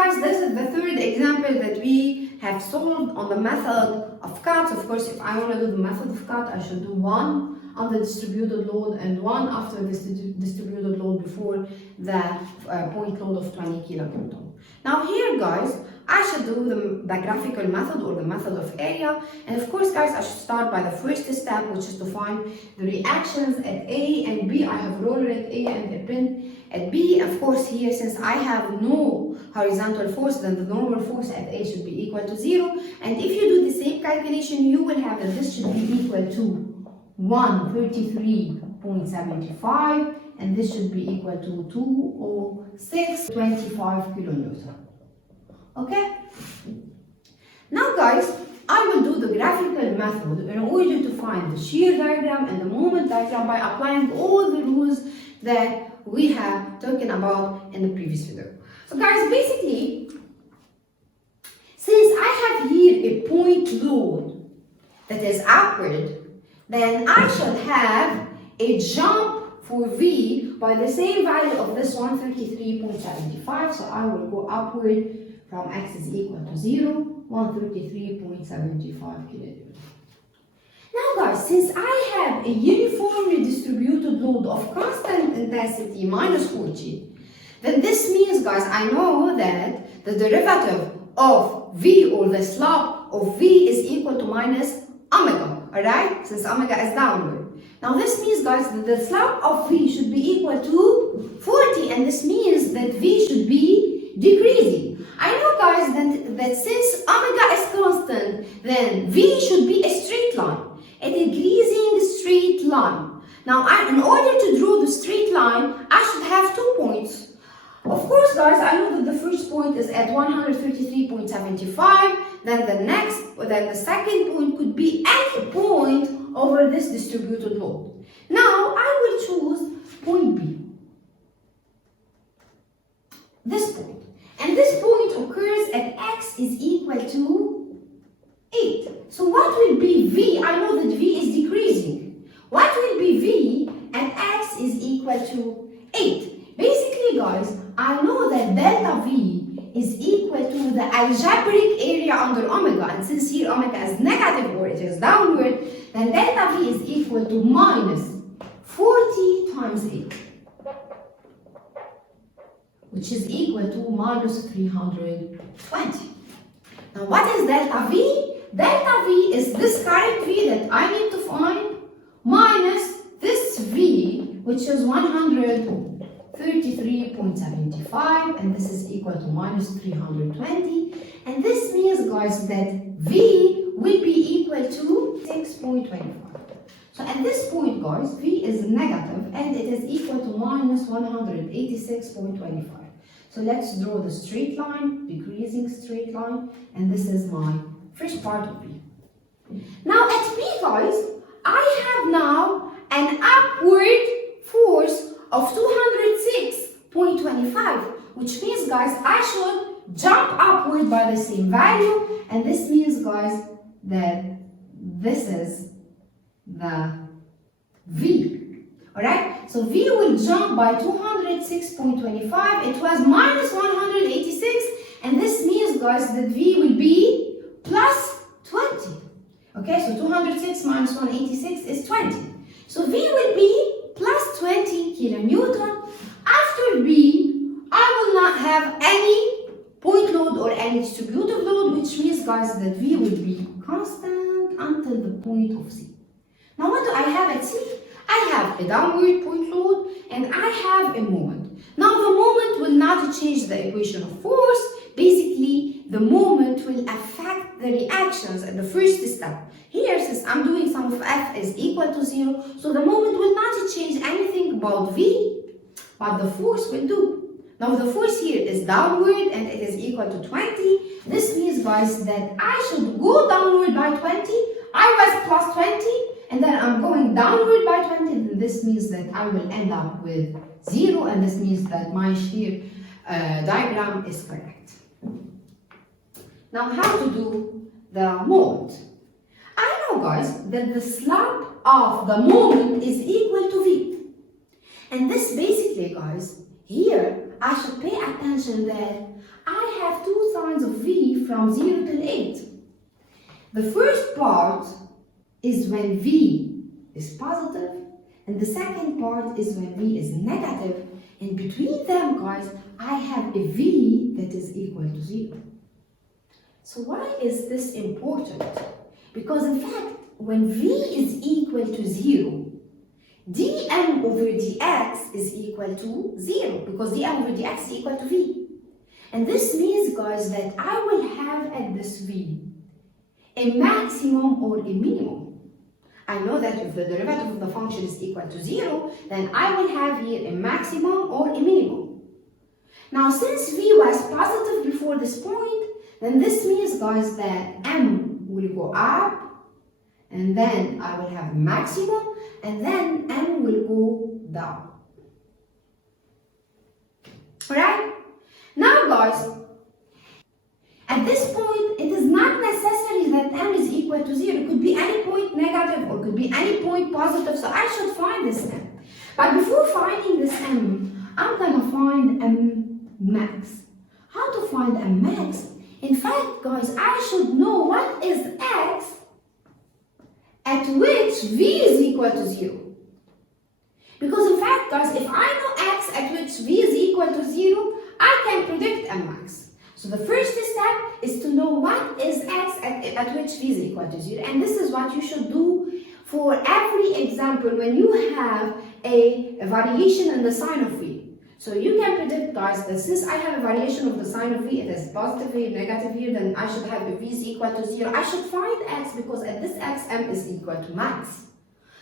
guys, this is the third example that we have solved on the method of cuts. Of course, if I want to do the method of cut, I should do one on the distributed load and one after this distributed load before the point load of 20 kilonewton. Now here, guys, I should do the graphical method or the method of area. And of course, guys, I should start by the first step, which is to find the reactions at A and B. I have roller at A and a pin at B. Of course, here, since I have no horizontal force, then the normal force at A should be equal to 0. And if you do the same calculation, you will have that this should be equal to 133.75, and this should be equal to 206.25 kilonewton. Okay? Now, guys, I will do the graphical method in order to find the shear diagram and the moment diagram by applying all the rules that we have talking about in the previous video. So, guys, basically, since I have here a point load that is upward, then I should have a jump for V by the same value of this 133.75. So I will go upward from x is equal to 0, 133.75 kilonewton. Now, guys, since I have a uniformly distributed load of constant intensity minus 40, then this means, guys, I know that the derivative of V or the slope of V is equal to minus omega. Alright, since omega is downward. Now this means, guys, that the slope of V should be equal to 40, and this means that V should be decreasing. I know, guys, that since omega is constant, then V should be a straight line, a decreasing straight line. Now, in order to draw the straight line, I should have 2 points. Of course, guys, I know that the first point is at 133.75. Then the second point could be any point over this distributed load. Now, I will choose point B, this point. And this point occurs at x is equal to 8. So what will be V? I know that V is decreasing. What will be V at x is equal to 8? Basically, guys, I know that delta V is equal to the algebraic area under omega, and since here omega is negative or it is downward, then delta V is equal to minus 40 times 8, which is equal to minus 320. Now, what is delta V? Delta V is this current V that I need to find minus this V, which is 133.75, and this is equal to minus 320. And this means, guys, that V will be equal to 6.25. So at this point, guys, V is negative and it is equal to minus 186.25. So let's draw the straight line, decreasing straight line, and this is my first part of V. Now at B, guys, I have now an upward force of 206.25, which means, guys, I should jump upward by the same value, and this means, guys, that this is the V. Alright, so V will jump by 206.25. It was minus 186, and this means, guys, that V will be plus 20. Okay, so 206 minus 186 is 20. So V will be plus 20 kilonewton. After B, I will not have any point load or any distributive load, which means, guys, that V will be constant until the point of C. Now, what do I have at C? I have a downward point load and I have a moment. Now, the moment will not change the equation of force. Basically, the moment will affect the reactions at the first step. Here, since I'm doing sum of F is equal to 0, so the moment will not change anything about V, but the force will do. Now, the force here is downward and it is equal to 20. This means, guys, that I should go downward by 20. I was plus 20. And then I'm going downward by 20, and this means that I will end up with 0, and this means that my shear diagram is correct. Now, how to do the moment? I know, guys, that the slope of the moment is equal to V. And this basically, guys, here I should pay attention that I have have two signs of v from 0 till 8. The first part is when v is positive, and the second part is when v is negative. And between them, guys, I have a v that is equal to 0. So why is this important? Because in fact, when v is equal to 0, dm over dx is equal to 0, because dm over dx is equal to v. And this means, guys, that I will have at this v a maximum or a minimum. I know that if the derivative of the function is equal to 0, then I will have here a maximum or a minimum. Now, since v was positive before this point, then this means, guys, that m will go up, and then I will have maximum, and then m will go down. Alright? Now, guys, at this point, it is not necessary that m is equal to 0. It could be any point negative or could be any point positive, so I should find this m. But before finding this m, I'm going to find m max. How to find m max? In fact, guys, I should know what is x at which v is equal to 0. Because in fact, guys, if I know x at which v is equal to 0, I can predict m max. So the first step is to know what is x at which v is equal to 0. And this is what you should do for every example when you have a variation in the sign of v. So you can predict, guys, that since I have a variation of the sign of v, it is positive here, negative here, then I should have a v is equal to 0. I should find x because at this x, m is equal to max.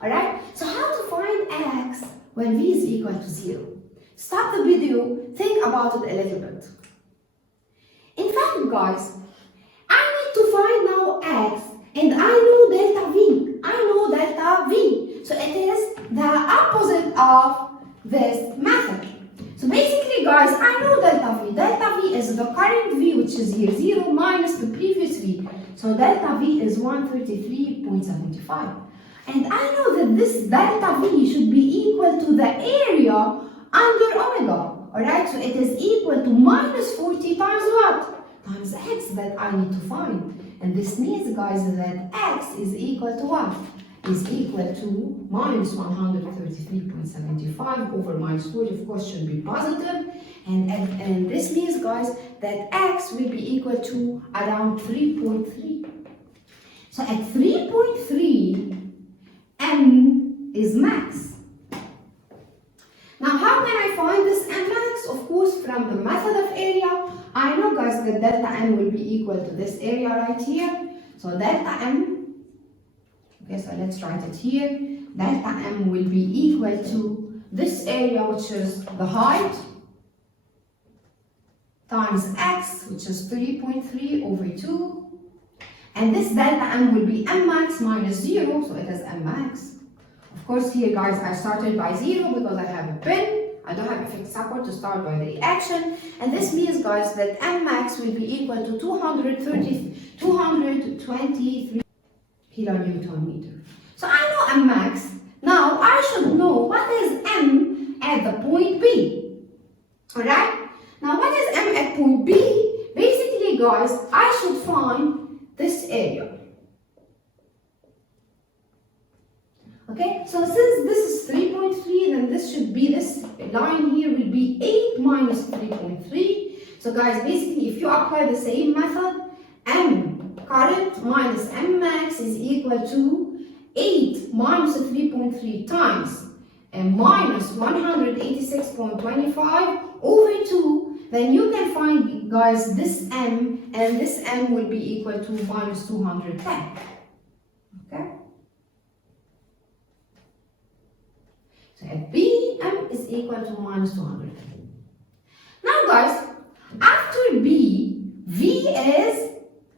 Alright? So how to find x when v is equal to 0? Stop the video, think about it a little bit. In fact, guys, I need to find now x, and I know delta v. I know delta v. So it is the opposite of this method. So basically, guys, I know delta v. Delta v is the current v, which is here 0 minus the previous v. So delta v is 133.75. And I know that this delta v should be equal to the area under omega. Alright, so it is equal to minus 40 times what? Times x that I need to find. And this means, guys, that x is equal to what? Is equal to minus 133.75 over minus 40, of course, should be positive. And this means, guys, that x will be equal to around 3.3. So at 3.3, m is max. Now, how can I find this m max? Of course, from the method of area, I know, guys, that delta m will be equal to this area right here. So delta m, okay, so let's write it here. Delta m will be equal to this area, which is the height, times x, which is 3.3 over 2. And this delta m will be m max minus 0, so it is m max. Of course, here, guys, I started by 0 because I have a pin. I don't have a fixed support to start by the reaction. And this means, guys, that m max will be equal to 223 kilonewton meter. So I know m max. Now I should know what is m at the point B. Alright? Now what is m at point B? Basically, guys, I should find this area. Okay, so since this is 3.3, then this should be, this line here will be 8 minus 3.3. So guys, basically, if you apply the same method, m current minus m max is equal to 8 minus 3.3 times minus 186.25 over 2. Then you can find, guys, this m, and this m will be equal to minus 210. Okay? So at B, m is equal to minus 200. Now, guys, after B, V is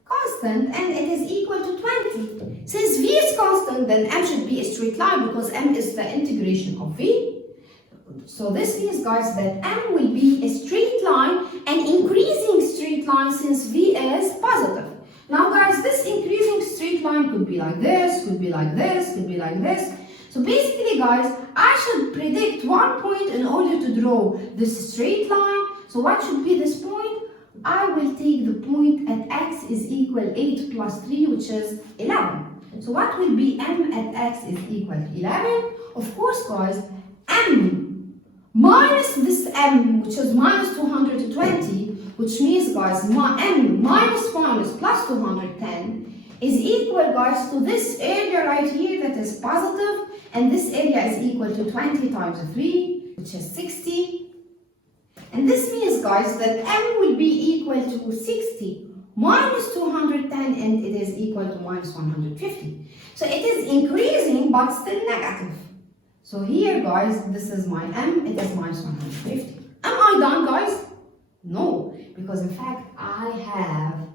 constant and it is equal to 20. Since V is constant, then m should be a straight line because m is the integration of V. So this means, guys, that m will be a straight line, an increasing straight line since V is positive. Now, guys, this increasing straight line could be like this, could be like this, could be like this. So basically, guys, I should predict one point in order to draw this straight line. So what should be this point? I will take the point at x is equal 8 plus 3, which is 11. So what will be m at x is equal to 11? Of course, guys, m minus this m, which is minus 220, which means, guys, m minus plus 210 is equal, guys, to this area right here that is positive, and this area is equal to 20 times 3, which is 60. And this means, guys, that m will be equal to 60 minus 210, and it is equal to minus 150. So it is increasing, but still negative. So here, guys, this is my m, it is minus 150. Am I done, guys? No, because in fact, I have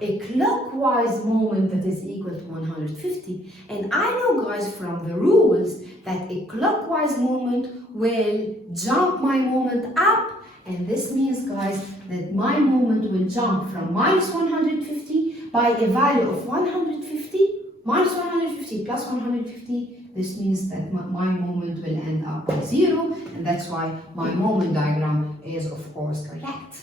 a clockwise moment that is equal to 150. And I know, guys, from the rules that a clockwise moment will jump my moment up. And this means, guys, that my moment will jump from minus 150 by a value of 150, minus 150 plus 150. This means that my moment will end up by 0, and that's why my moment diagram is, of course, correct.